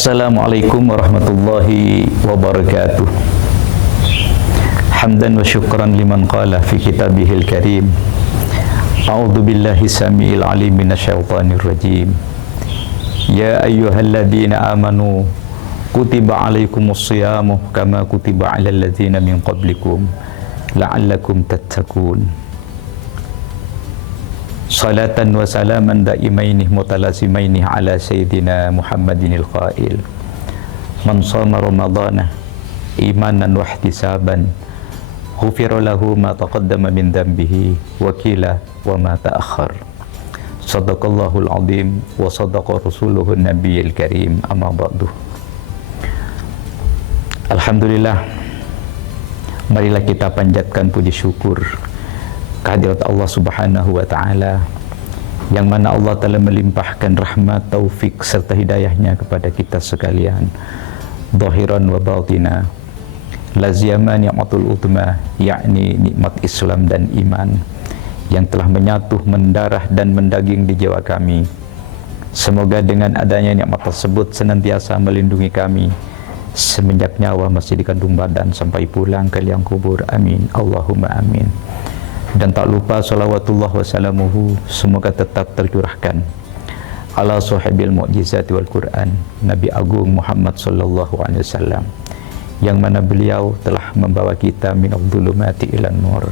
Assalamualaikum warahmatullahi wabarakatuh. Hamdan wa syukran liman qala fi kitabihil karim. A'udzu billahi samiil alim minasyaitonir rajim. Ya ayyuhalladzina amanu kutiba alaikumus shiyamu kama kutiba alal ladzina min qablikum la'allakum tattaqun. Salatan wa salaman daimaini mutalazimaini ala sayyidina Muhammadinil qail man shoma ramadhana imanan wa ihtisaban ghufira lahu ma taqaddama min dhanbihi wa qila wa ma ta'akhkhar. Shadaqallahul azim wa shadaqa rasuluhun nabiyil karim, amma ba'du. Alhamdulillah, marilah kita panjatkan puji syukur kehadirat Allah Subhanahu wa ta'ala, yang mana Allah telah melimpahkan rahmat, taufik serta hidayahnya kepada kita sekalian, zahiran wa batina, laziyama ni'matul utma, yakni nikmat Islam dan iman yang telah menyatu, mendarah dan mendaging di jiwa kami. Semoga dengan adanya nikmat tersebut senantiasa melindungi kami semenjak nyawa masih dikandung badan sampai pulang ke liang kubur. Amin, Allahumma amin. Dan tak lupa salawatullah wassalamuhu semoga tetap tercurahkan ala sahibil mu'jizati wal Quran, Nabi Agung Muhammad sallallahu alaihi wasallam, yang mana beliau telah membawa kita minadh dhulumati ilan nur,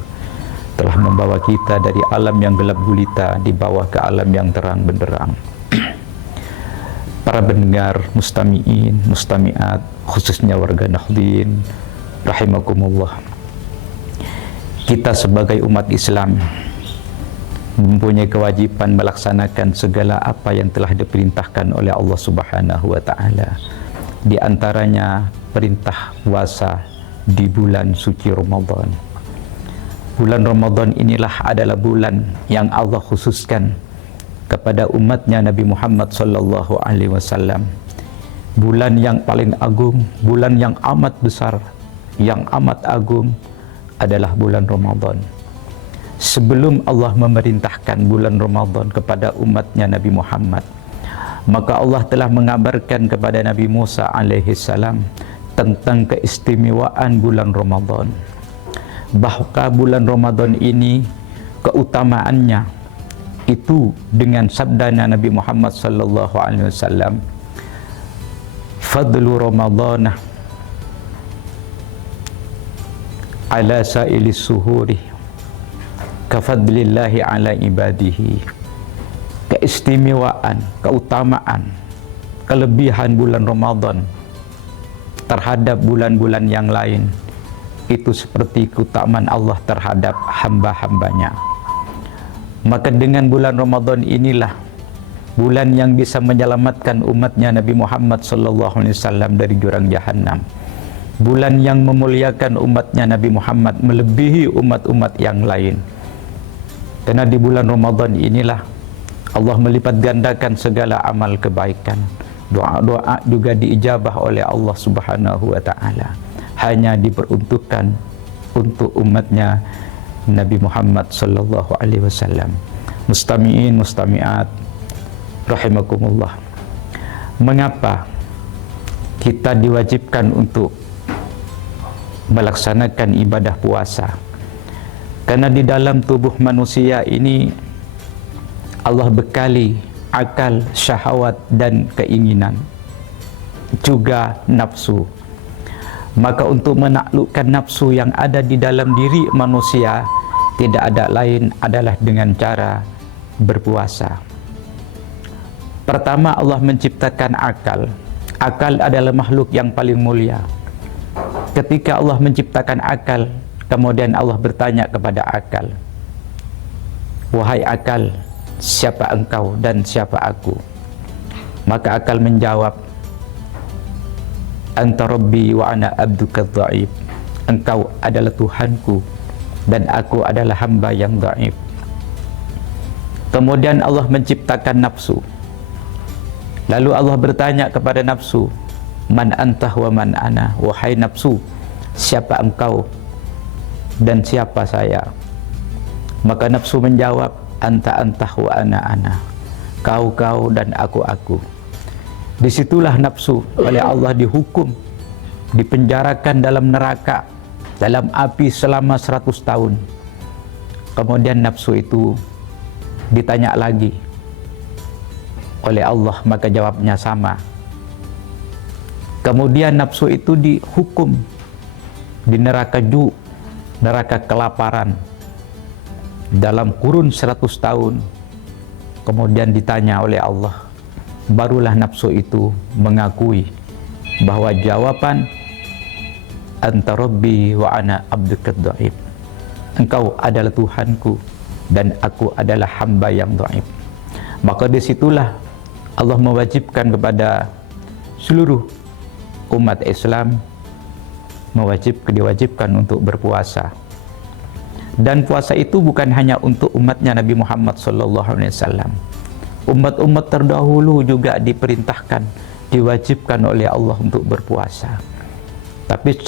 telah membawa kita dari alam yang gelap gulita di bawah ke alam yang terang benderang. Para pendengar, mustami'in, mustami'at, khususnya warga Nahdien rahimakumullah, kita sebagai umat Islam mempunyai kewajiban melaksanakan segala apa yang telah diperintahkan oleh Allah Subhanahu wa ta'ala. Di antaranya perintah puasa di bulan suci Ramadan. Bulan Ramadan inilah adalah bulan yang Allah khususkan kepada umatnya Nabi Muhammad sallallahu alaihi wasallam. Bulan yang paling agung, bulan yang amat besar, yang amat agung adalah bulan Ramadan. Sebelum Allah memerintahkan bulan Ramadan kepada umatnya Nabi Muhammad, maka Allah telah mengabarkan kepada Nabi Musa alaihi salam tentang keistimewaan bulan Ramadan. Bahwa bulan Ramadan ini keutamaannya itu dengan sabda Nabi Muhammad sallallahu alaihi wasallam, fadlu Ramadhan ala sa'ilis suhuri kafadlillahi ala ibadihi. Keistimewaan, keutamaan, kelebihan bulan Ramadan terhadap bulan-bulan yang lain itu seperti keutamaan Allah terhadap hamba-hambanya. Maka dengan bulan Ramadan inilah bulan yang bisa menyelamatkan umatnya Nabi Muhammad sallallahu alaihi wasallam dari jurang jahanam. Bulan yang memuliakan umatnya Nabi Muhammad melebihi umat-umat yang lain. Karena di bulan Ramadan inilah Allah melipat gandakan segala amal kebaikan. Doa-doa juga diijabah oleh Allah Subhanahu wa ta'ala. Hanya diperuntukkan untuk umatnya Nabi Muhammad sallallahu alaihi wasallam. Mustami'in, mustami'at rahimakumullah. Mengapa kita diwajibkan untuk melaksanakan ibadah puasa? Karena di dalam tubuh manusia ini Allah bekali akal, syahwat dan keinginan, juga nafsu. Maka untuk menaklukkan nafsu yang ada di dalam diri manusia, tidak ada lain adalah dengan cara berpuasa. Pertama, Allah menciptakan akal. Akal adalah makhluk yang paling mulia. Ketika Allah menciptakan akal, kemudian Allah bertanya kepada akal, wahai akal, siapa engkau dan siapa aku? Maka akal menjawab, anta rabbi wa ana abduka dhaif. Engkau adalah Tuhanku dan aku adalah hamba yang dhaif. Kemudian Allah menciptakan nafsu. Lalu Allah bertanya kepada nafsu, man antah wa man ana? Wahai nafsu, siapa engkau dan siapa saya? Maka nafsu menjawab, anta antah wa ana ana. Kau dan aku. Disitulah nafsu oleh Allah dihukum, dipenjarakan dalam neraka, dalam api selama 100 tahun. Kemudian nafsu itu ditanya lagi oleh Allah, maka jawabnya sama. Kemudian nafsu itu dihukum di neraka neraka kelaparan dalam kurun 100 tahun. Kemudian ditanya oleh Allah, barulah nafsu itu mengakui bahwa jawaban anta rabbi wa ana abduka dhaif, engkau adalah Tuhanku dan aku adalah hamba yang dhaif. Maka disitulah Allah mewajibkan kepada seluruh umat Islam, diwajibkan untuk berpuasa. Dan puasa itu bukan hanya untuk umatnya Nabi Muhammad SAW. Umat-umat terdahulu juga diperintahkan, diwajibkan oleh Allah untuk berpuasa. Tapi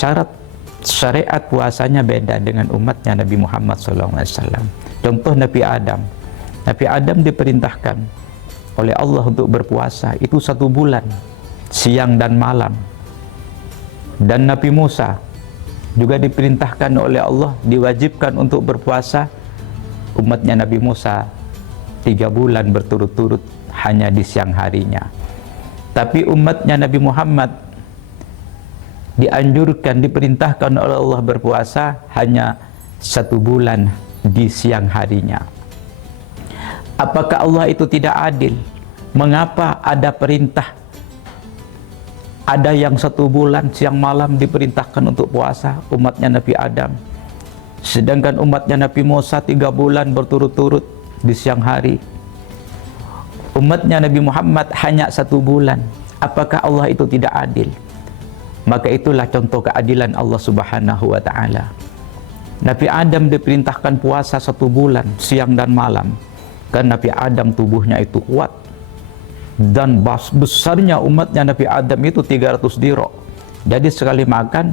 syariat puasanya beda dengan umatnya Nabi Muhammad SAW. Contoh Nabi Adam. Nabi Adam diperintahkan oleh Allah untuk berpuasa itu 1 bulan, siang dan malam. Dan Nabi Musa juga diperintahkan oleh Allah, diwajibkan untuk berpuasa. Umatnya Nabi Musa 3 bulan berturut-turut hanya di siang harinya. Tapi umatnya Nabi Muhammad dianjurkan, diperintahkan oleh Allah berpuasa hanya 1 bulan di siang harinya. Apakah Allah itu tidak adil? Mengapa ada perintah, ada yang 1 bulan siang malam diperintahkan untuk puasa umatnya Nabi Adam, sedangkan umatnya Nabi Musa 3 bulan berturut-turut di siang hari? Umatnya Nabi Muhammad hanya 1 bulan. Apakah Allah itu tidak adil? Maka itulah contoh keadilan Allah Subhanahu wa ta'ala. Nabi Adam diperintahkan puasa 1 bulan siang dan malam, karena Nabi Adam tubuhnya itu kuat, dan besarnya umatnya Nabi Adam itu 300 dirok. Jadi sekali makan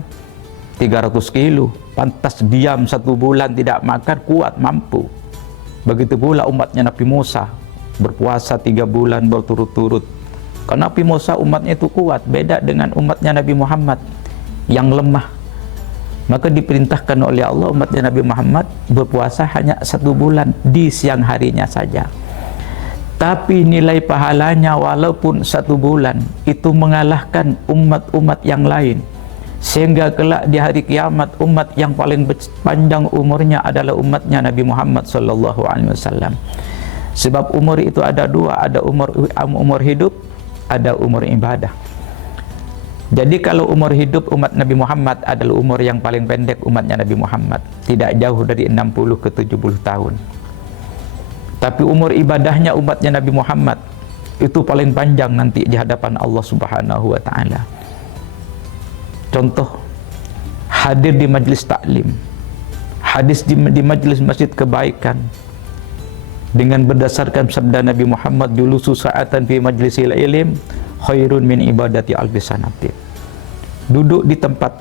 300 kilo, pantas diam 1 bulan tidak makan, kuat, mampu. Begitu pula umatnya Nabi Musa, berpuasa 3 bulan berturut-turut. Karena Nabi Musa umatnya itu kuat, beda dengan umatnya Nabi Muhammad yang lemah. Maka diperintahkan oleh Allah umatnya Nabi Muhammad berpuasa hanya 1 bulan di siang harinya saja. Tapi nilai pahalanya walaupun 1 bulan itu mengalahkan umat-umat yang lain, sehingga kelak di hari kiamat umat yang paling panjang umurnya adalah umatnya Nabi Muhammad SAW. Sebab umur itu ada 2, ada umur hidup, ada umur ibadah. Jadi kalau umur hidup umat Nabi Muhammad adalah umur yang paling pendek umatnya Nabi Muhammad, tidak jauh dari 60 ke 70 tahun. Tapi umur ibadahnya umatnya Nabi Muhammad itu paling panjang nanti di hadapan Allah Subhanahu wa ta'ala. Contoh, hadir di majlis taklim, hadis di majlis masjid kebaikan, dengan berdasarkan sabda Nabi Muhammad, julusu sa'atan fi majlisil ilm khairun min ibadati alfi sanatin. Duduk di tempat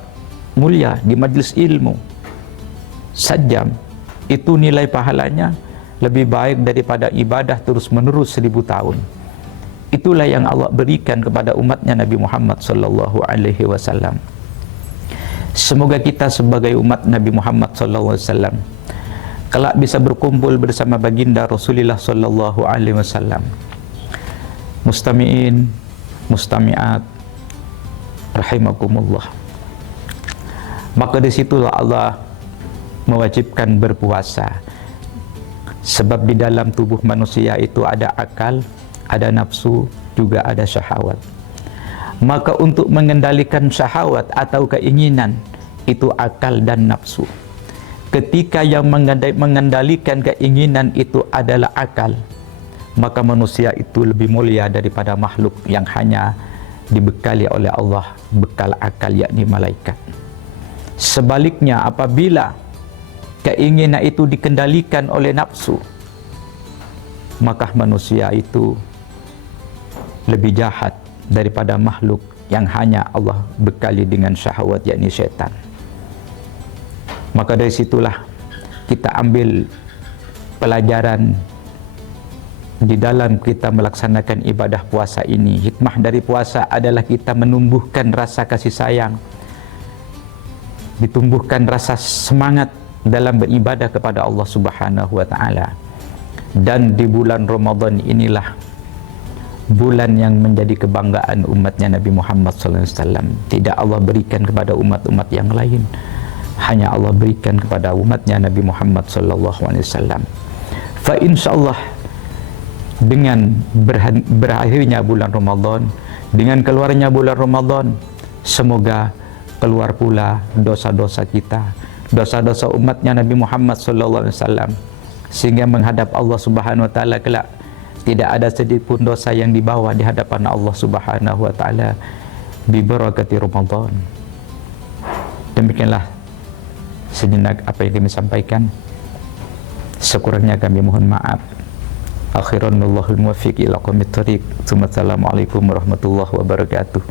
mulia, di majlis ilmu sejam, itu nilai pahalanya lebih baik daripada ibadah terus menerus 1000 tahun. Itulah yang Allah berikan kepada umatnya Nabi Muhammad sallallahu alaihi wasallam. Semoga kita sebagai umat Nabi Muhammad sallallahu alaihi wasallam kelak bisa berkumpul bersama baginda Rasulullah sallallahu alaihi wasallam. Mustami'in, mustami'at rahimakumullah. Maka disitulah Allah mewajibkan berpuasa. Sebab di dalam tubuh manusia itu ada akal, ada nafsu, juga ada syahwat. Maka untuk mengendalikan syahwat atau keinginan, itu akal dan nafsu. Ketika yang mengendalikan keinginan itu adalah akal, maka manusia itu lebih mulia daripada makhluk yang hanya dibekali oleh Allah bekal akal, yakni malaikat. Sebaliknya, apabila keinginan itu dikendalikan oleh nafsu, maka manusia itu lebih jahat daripada makhluk yang hanya Allah bekali dengan syahwat, yakni syaitan. Maka dari situlah kita ambil pelajaran di dalam kita melaksanakan ibadah puasa ini, hikmah dari puasa adalah kita menumbuhkan rasa kasih sayang, ditumbuhkan rasa semangat dalam beribadah kepada Allah Subhanahu wa taala. Dan di bulan Ramadan inilah bulan yang menjadi kebanggaan umatnya Nabi Muhammad SAW. Tidak Allah berikan kepada umat-umat yang lain, hanya Allah berikan kepada umatnya Nabi Muhammad SAW. Fa insyaallah dengan berakhirnya bulan Ramadan, dengan keluarnya bulan Ramadan, semoga keluar pula dosa-dosa kita, dosa-dosa umatnya Nabi Muhammad SAW, sehingga menghadap Allah Subhanahu wa taala kelak tidak ada sedikit pun dosa yang dibawa di hadapan Allah Subhanahu wa taala bi barakati Ramadan. Demikianlah sejenak apa yang kami sampaikan. Sekurangnya kami mohon maaf. Akhiran wallahul muwaffiq ila aqwamit thoriq. Assalamualaikum warahmatullahi wabarakatuh.